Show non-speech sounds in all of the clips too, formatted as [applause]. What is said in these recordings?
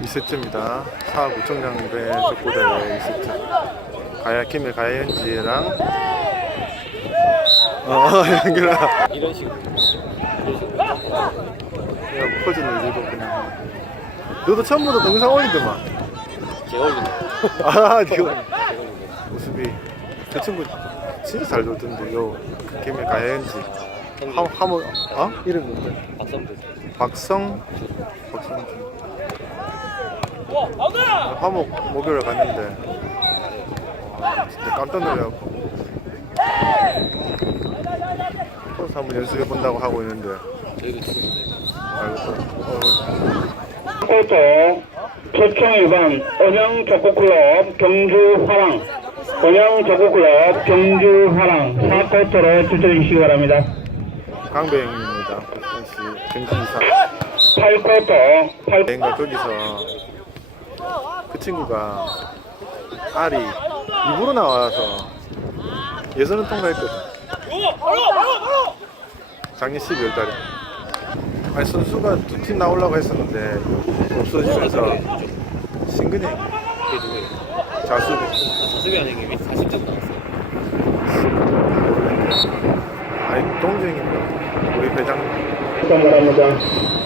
2세트입니다. 사구청장배 족구대회 2세트. 가야 김의 가야현지랑. 어 [laughs] 연결아. 이런 식으로. 그냥 퍼지는 일도 그냥. 너도 처음부터 동영상 올리더만. 제가 올린 거아 니가 제가 올린 거 모습이. 저 친구 진짜 잘 놀던데 요. 김의 가야현지. 하, 하모 어? 이름 뭔데? 박선배 박성? 박성 화목 목요일에 갔는데 와, 진짜 깜짝 놀래갖고. 코스 한번 연습해 본다고 하고 있는데. 알겠어 어, 코트 초청 일반 언영 족구클럽 경주 화랑. 언영 족구클럽 경주 화랑. 4코트로 출전해 주시기 바랍니다. 강배영입니다. 경기 이상 8코트 8 내가 거기서 그 친구가 알이 입으로 나와서 예선을 통과했거든. 작년 12월 달에. 아니 선수가 두 팀 나오려고 했었는데 없어지면서 누구예요? 자수비. 자수비 형님이 40점 나왔어요 아니 동생인가 우리 회장. 바랍니다.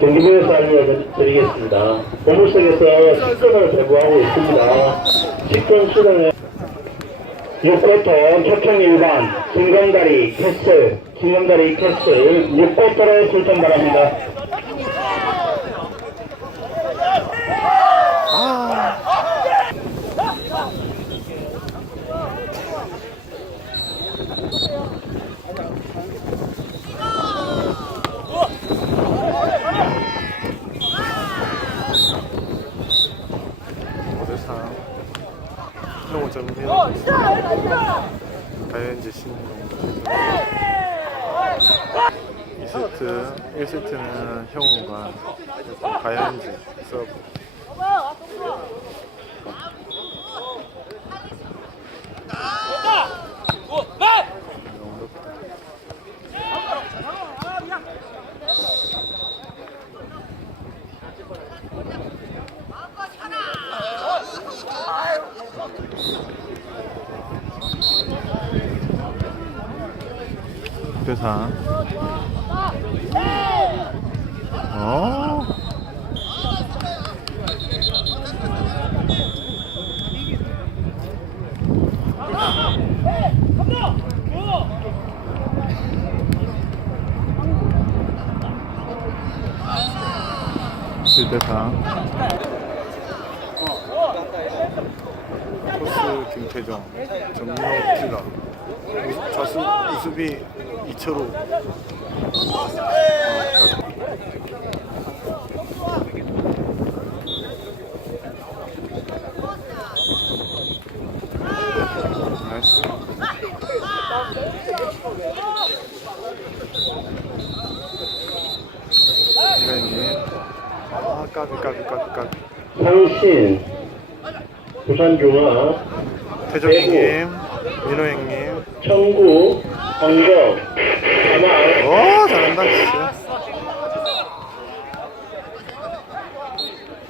경기부에서 알려드리겠습니다. 본부석에서 식권을 배부하고 있습니다. 식권 수령에 6코트 초청 일반 김건다리 캐슬 김건다리 캐슬 6코트로 출전 바랍니다. 아 오대상 형우 정미영 가연지 신동 2세트 1세트는 형우가 가연지 서브 대상. 어. 실대상. 코스 김태정, 정민호 킬러. 좌수 우수비 이철우. 어, 좌수. 나이스. 선배님. 아, 까비, 까비, 까비, 까비. 상신 부산중앙 태정 형님, 민호 형님. 청구 광적 사망 오, 잘한다, 진짜.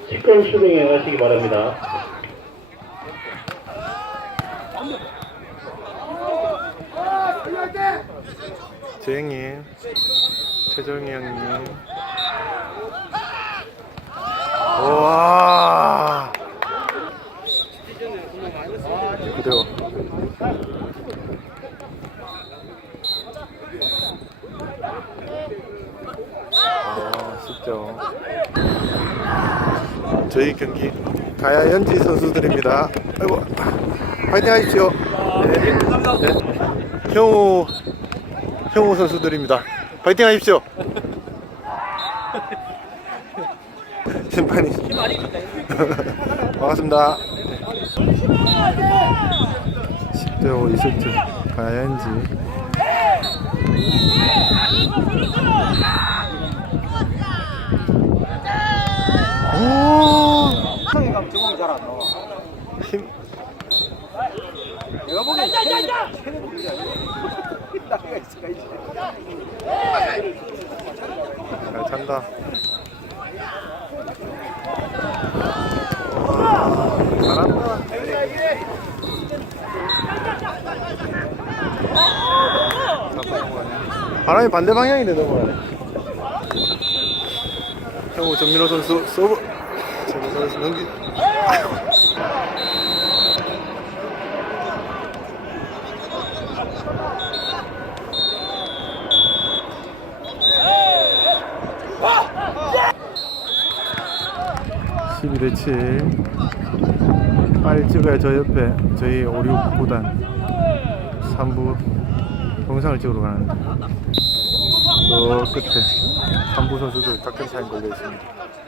식권 수령에 하시기 바랍니다. 제 형님, 태정이 형님. 우와. 그대로. 저희 경기 가야 연지 선수들입니다. 아이고, 파이팅 하십시오. 네, 네. 형우 형우 선수들입니다. 파이팅 하십시오. [laughs] 심판이 [laughs] 반갑습니다. 10대5 2세트 가야인지 형이 가면 저공이 잘안 나와. 힘, 내가 보기엔 체력이 그게 아니고 [laughs] 나이가 있으니까 이제. 간다. 와, 잘한다. 바람이 반대 방향인데 넘어가네. 형우 전민호 선수 서브. 전민호 선수 넘기. 칠. 빨리 찍어야 저 옆에 저희 5, 6 구단 3부 동상을 찍으러 가는데 저 끝에 3부 선수들 탁gen 사인 걸려 있습니다.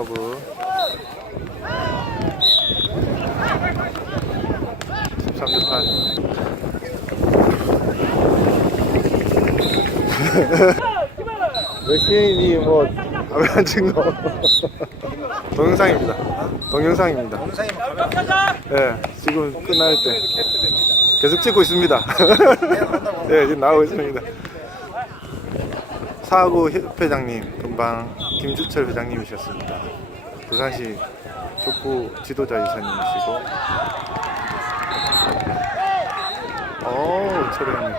서브 13대 8 맥시인이 뭐, 왜안 찍노? 동영상입니다. 동영상입니다. 예, 지금 끝날 때. 계속 찍고 있습니다. [laughs] 예, 지금 나오고 있습니다. 사구 협회장님, 금방 김주철 회장님이셨습니다. 부산시 족구 지도자 이사님이시고, 어우, 철이 형님.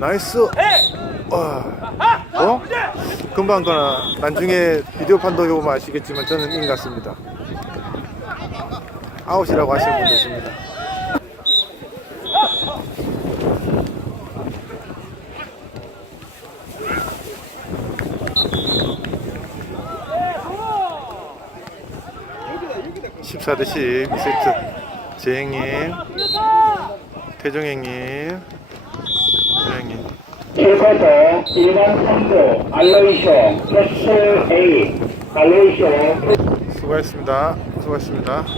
나이스! 와. 어? 금방 거나 나중에 비디오 판독해 보면 아시겠지만 저는 인 같습니다. 아웃이라고 하시는 분도 있습니다. (14 대 10) 2세트. 재행님. 태정행님. 태정행님. 7쿼터 1번 선수 알로이쇼 패스 A 알로이쇼 수고했습니다. 수고했습니다